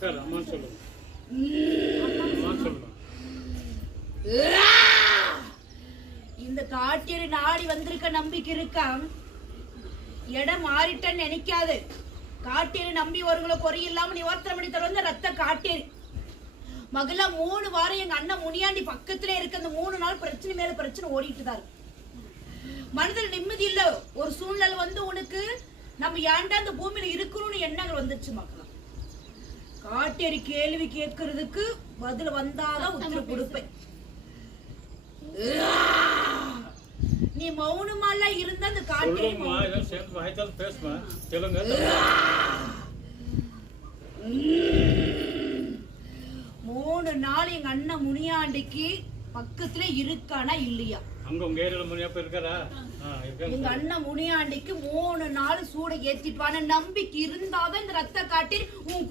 இந்த காட்டேரி நாடி வந்திருக்க நம்பிக்கை இருக்கா? இடம் மாறிட்டன்னு நினைக்காது. காட்டேரி நம்பி வருங்களோ குறையில்லாம நிவாரணம் பண்ணி தருவது ரத்த காட்டேரி. மகளா 3 வாரம் எங்க அண்ணன் முனியாண்டி பக்கத்திலே இருக்க அந்த 3 நாள் பிரச்சனை மேல பிரச்சனை ஓடிட்டு தான் இருக்கு. மனதில் நிம்மதி இல்ல. ஒரு சூழ்நிலை வந்து உனக்கு நம்ம ஏன்டா அந்த பூமியில இருக்கணும்னு எண்ணங்கள் வந்துருச்சு மக்களா. காட்டேரி கேள்வி கேட்கறதுக்கு பதில் வந்தாதான் உத்தரவு கொடுப்பேன். நீ மௌனமாலாம் இருந்த அந்த காட்டேரி 3 நாள் எங்க அண்ணன் முனியாண்டிக்கு பக்கத்துல இருக்கானா இல்லையா? எங்க அண்ணன் முனியாண்டிக்கு 3 நாள் சூட ஏத்திட்டு நம்பிக்கை இருந்தாதான் இந்த ரத்த காட்டேரி